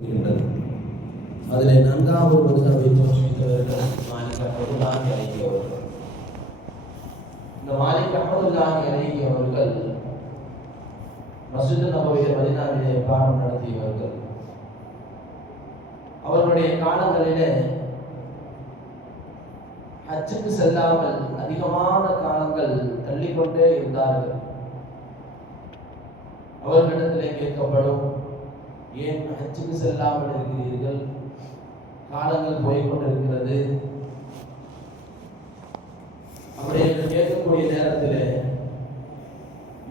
அதில் நான்காவது மதுஹபை தோற்றுவித்தவர்கள் மாலிக் அஹ்மதுல்லாஹி அலைஹி அவர்கள். இந்த மாலிக் அஹ்மதுல்லாஹி அலைஹி அவர்கள் மஸ்ஜித் நபவியில் மதீனாவிலே பாடம் நடத்தியவர்கள். அவர்களுடைய காலங்களிலே ஹஜ்ஜுக்கு செல்லாமல் அதிகமான காலங்கள் தள்ளிக்கொண்டே இருந்தார்கள். அவர்களிடத்திலே கேட்கப்படும், ஏன் ஹஜ்ஜுக்கு செல்லாமல் இருக்கிறீர்கள்? காலங்கள் போய்கொண்டிருக்கிறது. அப்படி என்று கேட்கக்கூடிய நேரத்தில்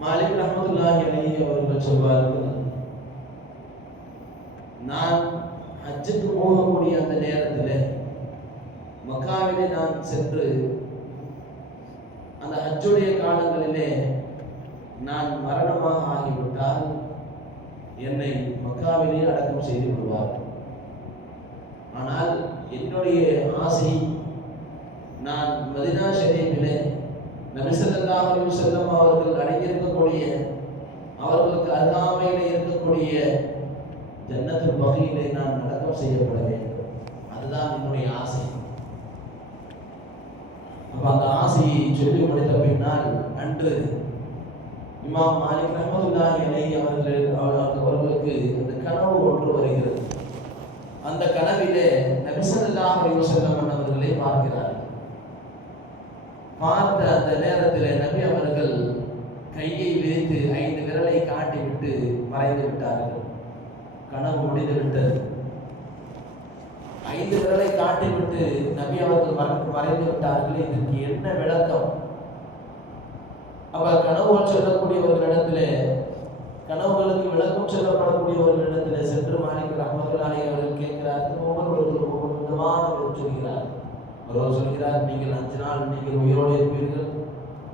மாலிக் ரஹ்மத்துல்லாஹி அலைஹி அவர்கள் சொல்வார்கள், நான் ஹஜ்ஜுக்கு போகக்கூடிய அந்த நேரத்தில் மக்காவிலே நான் சென்று அந்த ஹஜ்ஜுடைய காலங்களிலே நான் மரணமாக ஆகிவிட்டால் என்னை மக்காவிலே அடக்கம் செய்து விடுவார்கள். ஆனால் என்னுடைய ஆசை, நான் மதீனா ஷரீஃபிலே நபி ஸல்லல்லாஹு அலைஹி வஸல்லம் அவர்கள் அடங்கியிருக்கக்கூடிய, அவர்களுக்கு அருகாமையிலே இருக்கக்கூடிய ஜன்னத்துல் பகீயிலே நான் அடக்கம் செய்யப்பட வேண்டும். அதுதான் என்னுடைய ஆசை. அப்ப அந்த ஆசையை சொல்லி முடித்த பின்னால் அன்று இமாம் மாலிக் ரஹ்மத்துல்லாஹி அலைஹி அவர்களுக்கு அந்த கனவு ஒன்று வருகிறது. அந்த கனவிலே நபி ஸல்லல்லாஹு அலைஹி வஸல்லம் அவர்களை பார்க்கிறார்கள். பார்த்த அந்த நேரத்தில் நபி அவர்கள் கையை விரித்து 5 விரலை காட்டிவிட்டு மறைந்து விட்டார்கள். கனவு முடிந்து விட்டது. 5 விரலை காட்டிவிட்டு நபி அவர்கள் மறைந்து விட்டார்கள். இதற்கு என்ன விளக்கம்? அவர் கனவுகள் சொல்லக்கூடியவர்களிடத்திலே, கனவுகளுக்கு விளக்கம் சொல்லப்படக்கூடியவர்களிடத்திலே சென்று மாலிக் ரஹ்மத்துல்லாஹி அவர்கள் கேட்கிறார்கள். ஒவ்வொருவர்களும் ஒவ்வொரு விதமான சொல்கிறார்கள். ஒருவர் சொல்கிறார், நீங்கள் 5 நாள் நீங்கள் உயிரோடு இருப்பீர்கள்.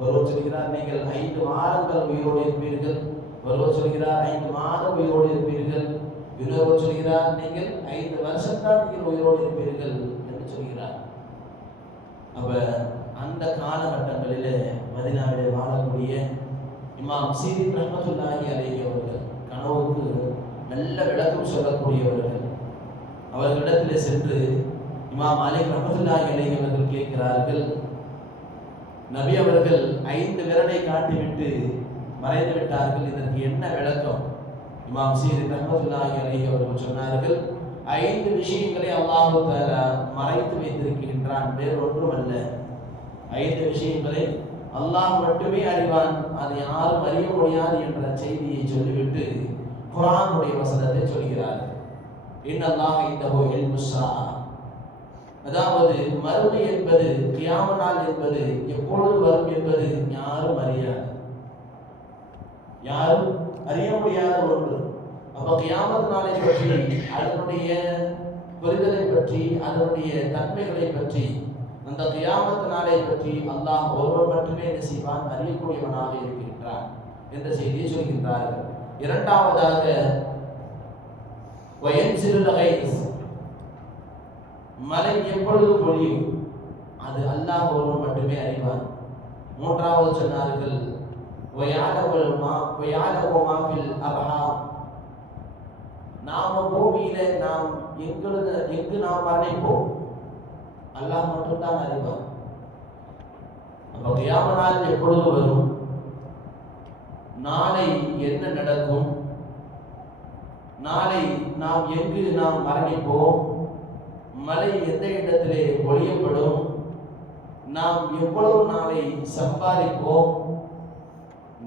ஒருவர் சொல்கிறார், நீங்கள் 5 வாரங்கள் உயிரோடு இருப்பீர்கள். ஒருவர் சொல்கிறார், 5 மாதம் உயிரோடு இருப்பீர்கள். இன்னொருவர் சொல்கிறார், நீங்கள் 5 வருஷம்தான் நீங்கள் உயிரோடு இருப்பீர்கள் என்று சொல்கிறார். அப்ப அந்த காலகட்டங்களிலே மதீனாவிலே வாழக்கூடிய இமாம் சீரின் ரஹ்மத்துல்லாஹி அலைஹி அவர்கள் கனவுக்கு நல்ல விளக்கம் சொல்லக்கூடியவர்கள். அவர்களிடத்திலே சென்று இமாம் மாலிக் ரஹ்மத்துல்லாஹி அலைஹி அவர்கள் கேட்கிறார்கள், நபி அவர்கள் 5 விரலை காட்டிவிட்டு மறைந்து விட்டார்கள், இதற்கு என்ன விளக்கம்? இமாம் சீரின் ரஹ்மத்துல்லாஹி அலைஹி அவர்கள் சொன்னார்கள், 5 விஷயங்களை அல்லாஹ் தஆலா மறைத்து வைத்திருக்கின்றான், வேறு ஒன்றுமல்ல. 5 விஷயங்களை அல்லாஹ் மட்டுமே அறிவான், அதை யாரும் அறிய முடியாது என்ற செய்தியை சொல்லிவிட்டு குர்ஆனுடைய வசனத்தை சொல்கிறார். இன்னல்லாஹ இன்தஹு இல்முஸ் ஸாஅ, அதாவது மறுமை என்பது, கியாம நாள் என்பது எப்பொழுது வரும் என்பது யாரும் அறியாது, யாரும் அறிய முடியாத ஒன்று. அப்ப கியாமத் நாளை பற்றி, அதனுடைய புரிதலை பற்றி, அதனுடைய தன்மைகளை பற்றி, அந்த கியாமத் நாளை பற்றி அல்லாஹ் ஒருவர் மட்டுமே என்ன செய்வான், அறியக்கூடியவனாக இருக்கின்றான் என்ற செய்தியை சொல்கின்றார்கள். இரண்டாவதாக வயன்சிலுல் கைஸ், மழை எப்பொழுது பொழியும் அது அல்லாஹ் ஒருவர் மட்டுமே அறிவான். மூன்றாவது சொன்னார்கள், நாம பூமியில நாம் எங்கு நாம் மரணிப்போம் அல்லாஹ் மட்டும்தான் அறிவார். அப்ப கியாம நாள் எப்பொழுது வரும், நாளை என்ன நடக்கும், நாளை நாம் எங்கு நாம் மரணிப்போம், மழை எந்த இடத்திலே பொழியப்படும், நாம் எவ்வளவு நாளை சம்பாதிப்போம்,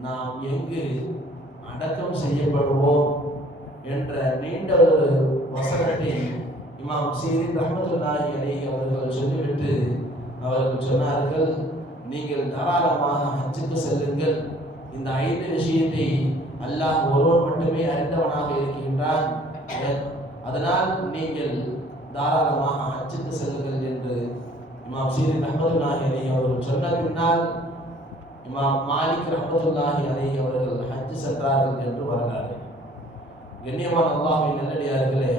நாம் எங்கு அடக்கம் செய்யப்படுவோம் என்ற நீண்ட ஒரு வசனத்தை இமாம் சீரின் ரஹ்மத்துல்லாஹி அலைஹி அவர்கள் சொல்லிவிட்டு அவர்கள் சொன்னார்கள், நீங்கள் தாராளமாக ஹஜ்ஜுக்கு செல்லுங்கள். இந்த 5 விஷயத்தை அல்லாஹ் ஒருவன் மட்டுமே அறிந்தவனாக இருக்கின்றான். அதனால் நீங்கள் தாராளமாக ஹஜ்ஜுக்கு செல்லுங்கள் என்று இமாம் சீரின் ரஹ்மத்துல்லாஹி அலைஹி அவர்கள் சொன்ன பின்னால் இமாம் மாலிக் ரஹ்மத்துல்லாஹி அலைஹி அவர்கள் ஹஜ் சென்றார்கள் என்று வரலாறு. கண்ணியமான அல்லாஹ்வின் நல்லடியார்களே,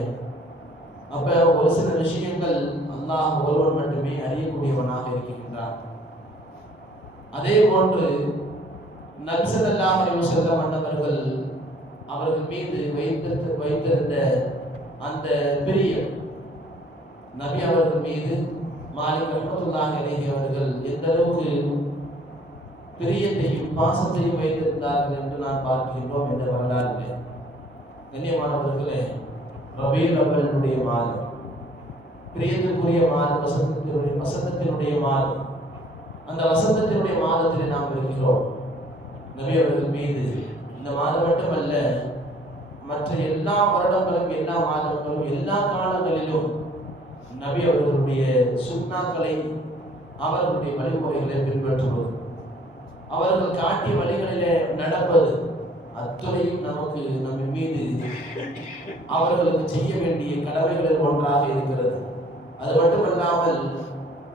அப்ப ஒரு சில விஷயங்கள் அல்லாஹ் ஒருவன் மட்டுமே அறியக்கூடியவனாக இருக்கின்றான். அதே போன்று நபி ஸல்லல்லாஹு அலைஹி வஸல்லம் அவர்கள் மீது வைத்திருந்த அந்த பிரியம் நபி அவர்கள் மீது மாலிக் ரஹ்மத்துல்லாஹி அலைஹி அவர்கள் எந்த அளவுக்கு பிரியத்தையும் பாசத்தையும் வைத்திருந்தார்கள் என்று நான் பார்க்கின்றோம் என்ற வரலாறு. கண்ணியமானவர்களே, ரபீஉல் அவ்வலுடைய மாதம், பிரியத்துக்குரிய மாதம், வசந்தத்தினுடைய மாதம். அந்த வசந்தத்தினுடைய மாதத்தில் நாம் இருக்கிறோம். நபி அவர்கள் மீது இந்த மாதம் மட்டுமல்ல, மற்ற எல்லா வருடங்களும், எல்லா மாதங்களும், எல்லா காலங்களிலும் நபி அவர்களுடைய சுன்னாக்களை, அவர்களுடைய வழிமுறைகளை பின்பற்றுவது, அவர்கள் காட்டிய வழிகளிலே நடப்பது அத்துணையும் நமக்கு நம்ம மீது அவர்களுக்கு செய்ய வேண்டிய கடமைகளில் ஒன்றாக இருக்கிறது. அது மட்டுமல்லாமல்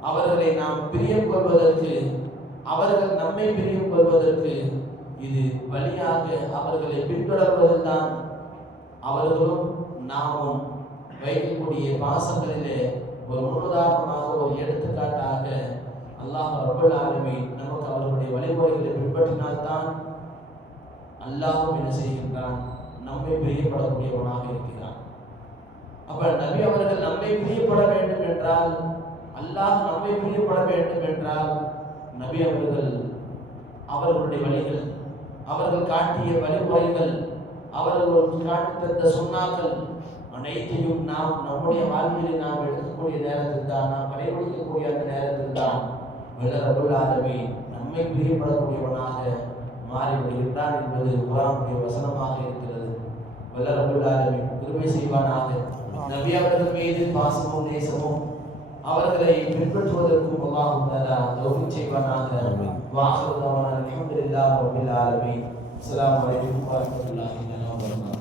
அவர்களை நாம் பிரியம் கொள்வதற்கு, அவர்கள் நம்மை பிரியம் கொள்வதற்கு இது வழியாக அவர்களை பின்தொடர்வதில் தான் அவர்களும் நாமும் வைக்கக்கூடிய பாசங்களிலே ஒரு முன்னுதாரணமாக, ஒரு எடுத்துக்காட்டாக அல்லாஹ் ரப்பல் ஆலமீன் நமக்கு அவர்களுடைய வழிமுறைகளை பின்பற்றினால்தான் அல்லாஹ்வும் என்ன செய்கின்றான், நம்மை பிரியப்படக்கூடியவனாக இருக்கிறான். அப்ப நபி அவர்கள் நம்மை பிரியப்பட வேண்டும் என்றால், அல்லாஹ் நம்மை பிரியப்பட வேண்டும் என்றால், நபி அவர்கள் அவர்களுடைய வழிகள், அவர்கள் காட்டிய வழிமுறைகள், அவர்கள் காட்டி தந்த சுன்னாக்கள் அனைத்தையும் நாம் நம்முடைய வாழ்க்கையில் நாம் எடுக்கக்கூடிய நேரத்தில் தான், நாம் கடைபிடிக்கக்கூடிய அந்த நேரத்தில் தான் ரப்பல் ஆலமீன் நம்மை பிரியப்படக்கூடியவனாக மாறிவிடுகின்றான் என்பது குர்ஆனுடைய வசனமாக இருக்கிறது. ரப்பல் ஆலமீன் கிருபை செய்வானாக. நபி அவர்கள் மீது பாசமும் நேசமும் அவர்களை பின்பற்றுவதற்கும் அல்லாஹ் தஆலா தௌஃபீக் செய்வானாக. வஆஹிரு தஅவானா அல்ஹம்துலில்லாஹி ரப்பில் ஆலமீன். அஸ்ஸலாமு அலைக்கும் வரஹ்மத்துல்லாஹி வபரகாத்துஹு.